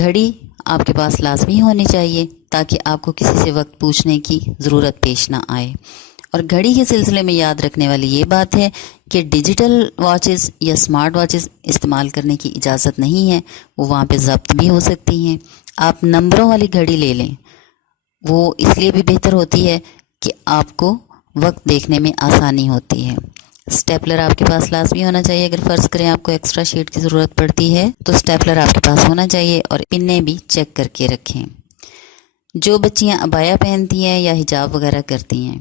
گھڑی آپ کے پاس لازمی ہونی چاہیے تاکہ آپ کو کسی سے وقت پوچھنے کی ضرورت پیش نہ آئے۔ اور گھڑی کے سلسلے میں یاد رکھنے والی یہ بات ہے کہ ڈیجیٹل واچز یا اسمارٹ واچز استعمال کرنے کی اجازت نہیں ہے، وہ وہاں پہ ضبط بھی ہو سکتی ہیں۔ آپ نمبروں والی گھڑی لے لیں، وہ اس لیے بھی بہتر ہوتی ہے کہ آپ کو وقت دیکھنے میں آسانی ہوتی ہے۔ اسٹیپلر آپ کے پاس لازمی ہونا چاہیے، اگر فرض کریں آپ کو ایکسٹرا شیٹ کی ضرورت پڑتی ہے تو اسٹیپلر آپ کے پاس ہونا چاہیے، اور پنیں بھی چیک کر کے رکھیں۔ جو بچیاں عبایا پہنتی ہیں یا حجاب وغیرہ کرتی ہیں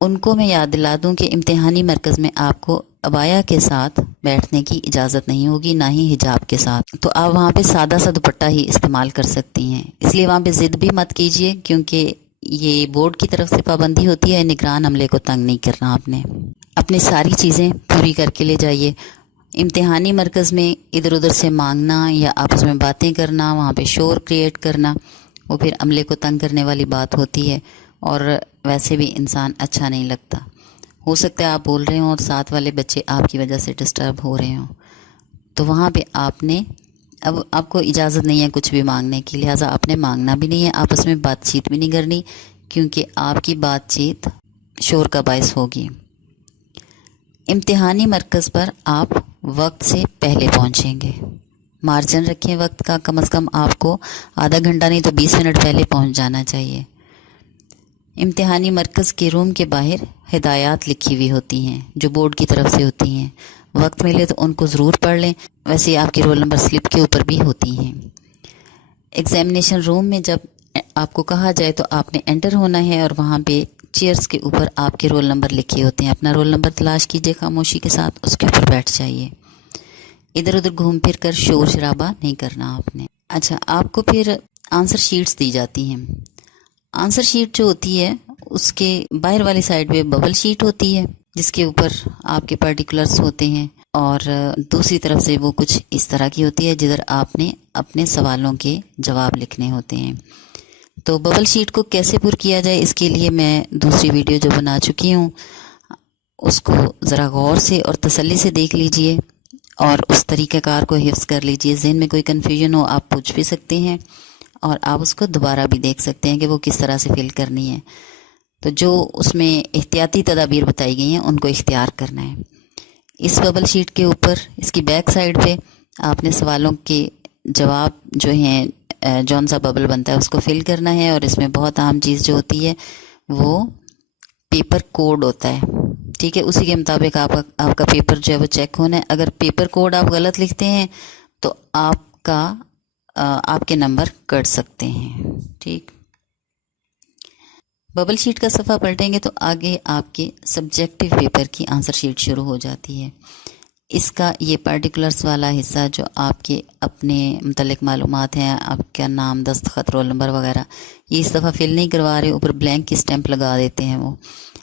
ان کو میں یاد دلا دوں کہ امتحانی مرکز میں آپ کو عبایا کے ساتھ بیٹھنے کی اجازت نہیں ہوگی، نہ ہی حجاب کے ساتھ، تو آپ وہاں پہ سادہ سا دوپٹہ ہی استعمال کر سکتی ہیں۔ اس لیے وہاں پہ ضد بھی مت کیجیے، کیونکہ یہ بورڈ کی طرف سے پابندی ہوتی ہے، نگران عملے کو تنگ نہیں کرنا آپ نے۔ اپنی ساری چیزیں پوری کر کے لے جائیے۔ امتحانی مرکز میں ادھر ادھر سے مانگنا یا آپس میں باتیں کرنا، وہاں پہ شور کریٹ کرنا، وہ پھر عملے کو تنگ کرنے والی بات ہوتی ہے، اور ویسے بھی انسان اچھا نہیں لگتا۔ ہو سکتا ہے آپ بول رہے ہوں اور ساتھ والے بچے آپ کی وجہ سے ڈسٹرب ہو رہے ہوں، تو وہاں پہ اب آپ کو اجازت نہیں ہے کچھ بھی مانگنے کی، لہٰذا آپ نے مانگنا بھی نہیں ہے، آپس میں بات چیت بھی نہیں کرنی، کیونکہ آپ کی بات چیت شور کا باعث ہوگی۔ امتحانی مرکز پر آپ وقت سے پہلے پہنچیں گے، مارجن رکھیں وقت کا، کم از کم آپ کو آدھا گھنٹہ نہیں تو 20 منٹ پہلے پہنچ جانا چاہیے۔ امتحانی مرکز کے روم کے باہر ہدایات لکھی ہوئی ہوتی ہیں جو بورڈ کی طرف سے ہوتی ہیں، وقت ملے تو ان کو ضرور پڑھ لیں، ویسے آپ کی رول نمبر سلپ کے اوپر بھی ہوتی ہیں۔ ایگزامینیشن روم میں جب آپ کو کہا جائے تو آپ نے انٹر ہونا ہے، اور وہاں پہ چیئرز کے اوپر آپ کے رول نمبر لکھے ہوتے ہیں، اپنا رول نمبر تلاش کیجیے خاموشی کے ساتھ، اس کے اوپر بیٹھ جائیے۔ ادھر ادھر گھوم پھر کر شور شرابہ نہیں کرنا آپ نے۔ اچھا، آپ کو پھر آنسر شیٹس دی جاتی ہیں۔ آنسر شیٹ جو ہوتی ہے اس کے باہر والی سائڈ پہ ببل شیٹ ہوتی ہے جس کے اوپر آپ کے پرٹیکولرز ہوتے ہیں، اور دوسری طرف سے وہ کچھ اس طرح کی ہوتی ہے جدھر آپ نے اپنے سوالوں کے جواب لکھنے ہوتے ہیں۔ تو ببل شیٹ کو کیسے پر کیا جائے اس کے لیے میں دوسری ویڈیو جو بنا چکی ہوں اس کو ذرا غور سے اور تسلی سے دیکھ لیجئے، اور اس طریقہ کار کو حفظ کر لیجئے۔ ذہن میں کوئی کنفیوژن ہو آپ پوچھ بھی سکتے ہیں، اور آپ اس کو دوبارہ بھی دیکھ سکتے ہیں کہ وہ کس طرح سے فل کرنی ہے۔ تو جو اس میں احتیاطی تدابیر بتائی گئی ہیں ان کو اختیار کرنا ہے۔ اس ببل شیٹ کے اوپر اس کی بیک سائڈ پہ آپ نے سوالوں کے جواب جو ہیں جون سا ببل بنتا ہے اس کو فل کرنا ہے، اور اس میں بہت عام چیز جو ہوتی ہے وہ پیپر کوڈ ہوتا ہے، ٹھیک ہے، اسی کے مطابق آپ کا پیپر جو ہے وہ چیک ہونا ہے۔ اگر پیپر کوڈ آپ غلط لکھتے ہیں تو آپ کے نمبر کٹ سکتے ہیں، ٹھیک۔ ببل شیٹ کا صفحہ پلٹیں گے تو آگے آپ کے سبجیکٹو پیپر کی آنسر شیٹ شروع ہو جاتی ہے۔ اس کا یہ پرٹیکولرز والا حصہ جو آپ کے اپنے متعلق معلومات ہیں، آپ کا نام، دستخط، رول نمبر وغیرہ، یہ اس دفعہ فل نہیں کروا رہے، اوپر بلینک کی اسٹیمپ لگا دیتے ہیں وہ،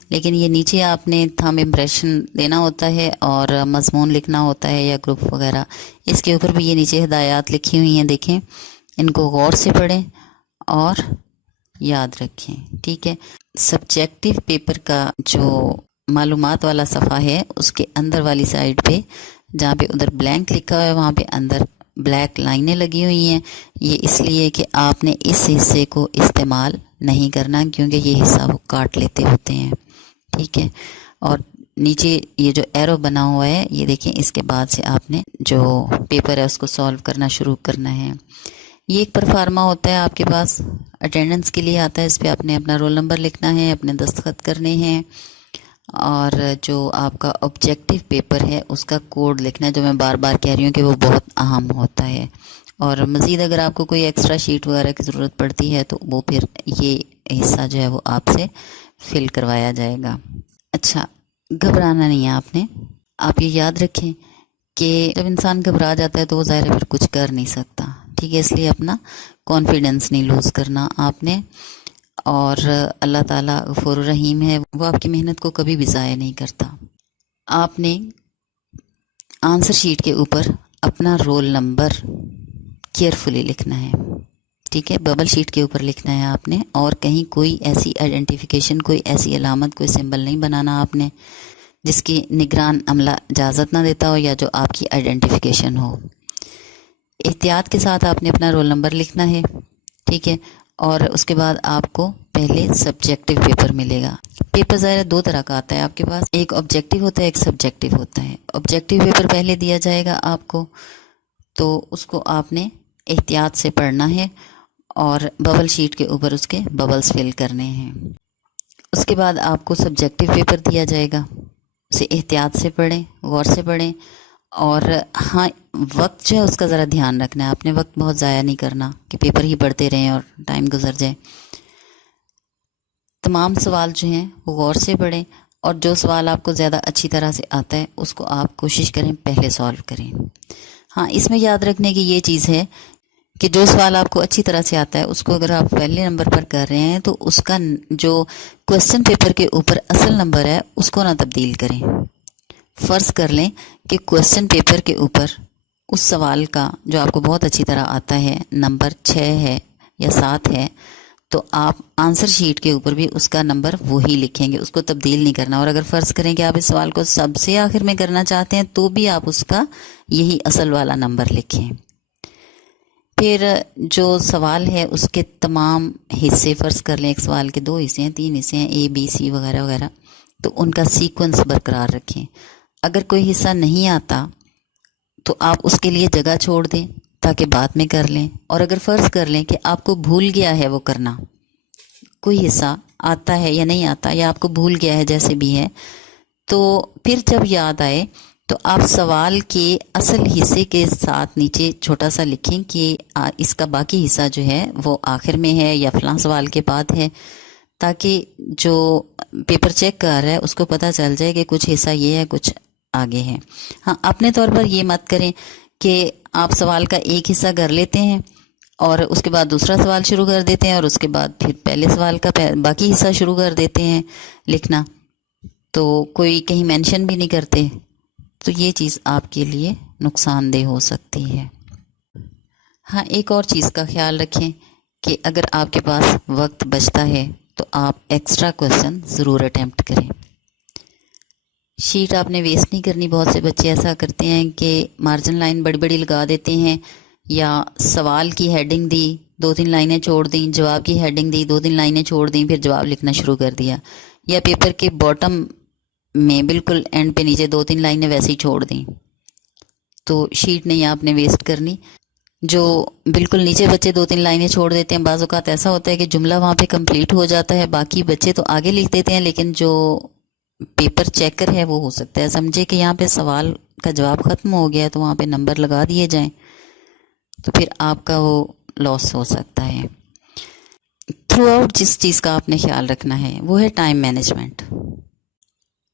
لیکن یہ نیچے آپ نے تھم امپریشن دینا ہوتا ہے اور مضمون لکھنا ہوتا ہے یا گروپ وغیرہ۔ اس کے اوپر بھی یہ نیچے ہدایات لکھی ہوئی ہیں، دیکھیں، ان کو غور سے پڑھیں اور یاد رکھیں، ٹھیک ہے۔ سبجیکٹو پیپر کا جو معلومات والا صفحہ ہے اس کے اندر والی سائڈ پہ جہاں پہ ادھر بلینک لکھا ہوا ہے وہاں پہ اندر بلیک لائنیں لگی ہوئی ہیں، یہ اس لیے کہ آپ نے اس حصے کو استعمال نہیں کرنا، کیونکہ یہ حصہ وہ کاٹ لیتے ہوتے ہیں، ٹھیک ہے۔ اور نیچے یہ جو ایرو بنا ہوا ہے یہ دیکھیں، اس کے بعد سے آپ نے جو پیپر ہے اس کو سالو کرنا شروع کرنا ہے۔ یہ ایک پرفارما ہوتا ہے آپ کے پاس، اٹینڈنس کے لیے آتا ہے، اس پہ آپ نے اپنا رول نمبر لکھنا ہے، اپنے دستخط کرنے ہیں، اور جو آپ کا آبجیکٹو پیپر ہے اس کا کوڈ لکھنا ہے، جو میں بار بار کہہ رہی ہوں کہ وہ بہت اہم ہوتا ہے۔ اور مزید اگر آپ کو کوئی ایکسٹرا شیٹ وغیرہ کی ضرورت پڑتی ہے تو وہ پھر یہ حصہ جو ہے وہ آپ سے فل کروایا جائے گا۔ اچھا، گھبرانا نہیں ہے آپ یہ یاد رکھیں کہ جب انسان گھبرا جاتا ہے تو وہ ظاہر ہے پھر کچھ کر نہیں سکتا، ٹھیک ہے، اس لیے اپنا کانفیڈنس نہیں لوز کرنا آپ نے، اور اللہ تعالیٰ غفور الرحیم ہے، وہ آپ کی محنت کو کبھی بھی ضائع نہیں کرتا۔ آپ نے آنسر شیٹ کے اوپر اپنا رول نمبر کیئرفلی لکھنا ہے، ٹھیک ہے، ببل شیٹ کے اوپر لکھنا ہے آپ نے، اور کہیں کوئی ایسی آئیڈینٹیفیکیشن، کوئی ایسی علامت، کوئی سمبل نہیں بنانا آپ نے جس کی نگران عملہ اجازت نہ دیتا ہو یا جو آپ کی آئیڈینٹیفیکیشن ہو۔ احتیاط کے ساتھ آپ نے اپنا رول نمبر لکھنا ہے، ٹھیک ہے، اور اس کے بعد آپ کو پہلے سبجیکٹو پیپر ملے گا۔ پیپر ظاہر 2 طرح کا آتا ہے آپ کے پاس، ایک آبجیکٹیو ہوتا ہے، ایک سبجیکٹیو ہوتا ہے۔ آبجیکٹیو پیپر پہلے دیا جائے گا آپ کو، تو اس کو آپ نے احتیاط سے پڑھنا ہے اور ببل شیٹ کے اوپر اس کے ببلز فل کرنے ہیں۔ اس کے بعد آپ کو سبجیکٹیو پیپر دیا جائے گا، اسے احتیاط سے پڑھیں، غور سے پڑھیں، اور ہاں وقت جو ہے اس کا ذرا دھیان رکھنا ہے، آپ نے وقت بہت ضائع نہیں کرنا کہ پیپر ہی پڑھتے رہیں اور ٹائم گزر جائے۔ تمام سوال جو ہیں وہ غور سے پڑھیں، اور جو سوال آپ کو زیادہ اچھی طرح سے آتا ہے اس کو آپ کوشش کریں پہلے سالو کریں۔ ہاں اس میں یاد رکھنے کی یہ چیز ہے کہ جو سوال آپ کو اچھی طرح سے آتا ہے اس کو اگر آپ پہلے نمبر پر کر رہے ہیں تو اس کا جو کوسچن پیپر کے اوپر اصل نمبر ہے اس کو نہ تبدیل کریں۔ فرض کر لیں کہ کوسچن پیپر کے اوپر اس سوال کا جو آپ کو بہت اچھی طرح آتا ہے نمبر 6 ہے یا 7 ہے، تو آپ آنسر شیٹ کے اوپر بھی اس کا نمبر وہی لکھیں گے، اس کو تبدیل نہیں کرنا۔ اور اگر فرض کریں کہ آپ اس سوال کو سب سے آخر میں کرنا چاہتے ہیں تو بھی آپ اس کا یہی اصل والا نمبر لکھیں۔ پھر جو سوال ہے اس کے تمام حصے، فرض کر لیں ایک سوال کے 2 حصے ہیں، 3 حصے ہیں، اے بی سی وغیرہ وغیرہ، تو ان کا سیکوینس برقرار رکھیں۔ اگر کوئی حصہ نہیں آتا تو آپ اس کے لیے جگہ چھوڑ دیں تاکہ بعد میں کر لیں، اور اگر فرض کر لیں کہ آپ کو بھول گیا ہے وہ کرنا، کوئی حصہ آتا ہے یا نہیں آتا یا آپ کو بھول گیا ہے جیسے بھی ہے، تو پھر جب یاد آئے تو آپ سوال کے اصل حصے کے ساتھ نیچے چھوٹا سا لکھیں کہ اس کا باقی حصہ جو ہے وہ آخر میں ہے یا فلاں سوال کے بعد ہے، تاکہ جو پیپر چیک کر رہا ہے اس کو پتہ چل جائے کہ کچھ حصہ یہ ہے کچھ آگے ہے۔ ہاں اپنے طور پر یہ مت کریں کہ آپ سوال کا ایک حصہ کر لیتے ہیں اور اس کے بعد دوسرا سوال شروع کر دیتے ہیں اور اس کے بعد پھر پہلے سوال کا باقی حصہ شروع کر دیتے ہیں لکھنا، تو کوئی کہیں مینشن بھی نہیں کرتے، تو یہ چیز آپ کے لیے نقصان دہ ہو سکتی ہے۔ ہاں ایک اور چیز کا خیال رکھیں کہ اگر آپ کے پاس وقت بچتا ہے تو آپ ایکسٹرا کویسچن ضرور اٹیمپٹ کریں۔ شیٹ آپ نے ویسٹ نہیں کرنی۔ بہت سے بچے ایسا کرتے ہیں کہ مارجن لائن بڑی بڑی لگا دیتے ہیں، یا سوال کی ہیڈنگ دی 2-3 لائنیں چھوڑ دیں، جواب کی ہیڈنگ دی 2-3 لائنیں چھوڑ دیں، پھر جواب لکھنا شروع کر دیا، یا پیپر کے باٹم میں بالکل اینڈ پہ نیچے 2-3 لائنیں ویسے ہی چھوڑ دیں، تو شیٹ نہیں آپ نے ویسٹ کرنی۔ جو بالکل نیچے بچے 2-3 لائنیں چھوڑ دیتے ہیں، بعض اوقات ایسا ہوتا ہے کہ جملہ وہاں پہ کمپلیٹ ہو جاتا ہے، باقی بچے تو آگے لکھ دیتے ہیں، لیکن جو پیپر چیکر ہے وہ ہو سکتا ہے سمجھے کہ یہاں پہ سوال کا جواب ختم ہو گیا تو وہاں پہ نمبر لگا دیے جائیں، تو پھر آپ کا وہ لاس ہو سکتا ہے۔ تھرو آؤٹ جس چیز کا آپ نے خیال رکھنا ہے وہ ہے ٹائم مینجمنٹ۔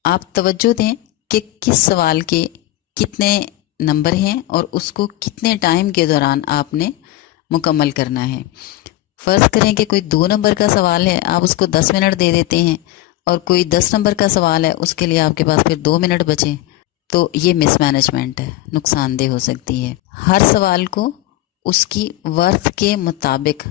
آپ توجہ دیں کہ کس سوال کے کتنے نمبر ہیں اور اس کو کتنے ٹائم کے دوران آپ نے مکمل کرنا ہے۔ فرض کریں کہ کوئی 2 نمبر کا سوال ہے، آپ اس کو 10 منٹ دے دیتے ہیں، اور کوئی 10 نمبر کا سوال ہے اس کے لیے آپ کے پاس پھر 2 منٹ بچیں، تو یہ مس مینجمنٹ ہے، نقصان دہ ہو سکتی ہے۔ ہر سوال کو اس کی ورتھ کے مطابق،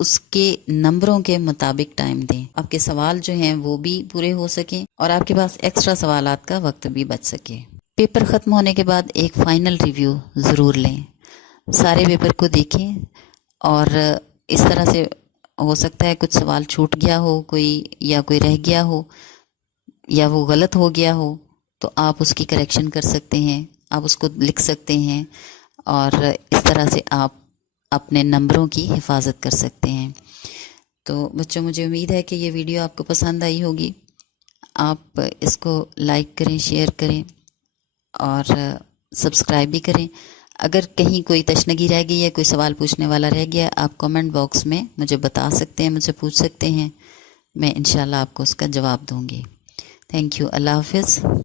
اس کے نمبروں کے مطابق ٹائم دیں، آپ کے سوال جو ہیں وہ بھی پورے ہو سکیں اور آپ کے پاس ایکسٹرا سوالات کا وقت بھی بچ سکے۔ پیپر ختم ہونے کے بعد ایک فائنل ریویو ضرور لیں، سارے پیپر کو دیکھیں، اور اس طرح سے ہو سکتا ہے کچھ سوال چھوٹ گیا ہو کوئی رہ گیا ہو یا وہ غلط ہو گیا ہو، تو آپ اس کی کریکشن کر سکتے ہیں، آپ اس کو لکھ سکتے ہیں، اور اس طرح سے آپ اپنے نمبروں کی حفاظت کر سکتے ہیں۔ تو بچوں مجھے امید ہے کہ یہ ویڈیو آپ کو پسند آئی ہوگی، آپ اس کو لائک کریں، شیئر کریں اور سبسکرائب بھی کریں۔ اگر کہیں کوئی تشنگی رہ گئی ہے، کوئی سوال پوچھنے والا رہ گیا، آپ کامنٹ باکس میں مجھے بتا سکتے ہیں، مجھ سے پوچھ سکتے ہیں، میں انشاءاللہ آپ کو اس کا جواب دوں گی۔ تھینک یو، اللہ حافظ۔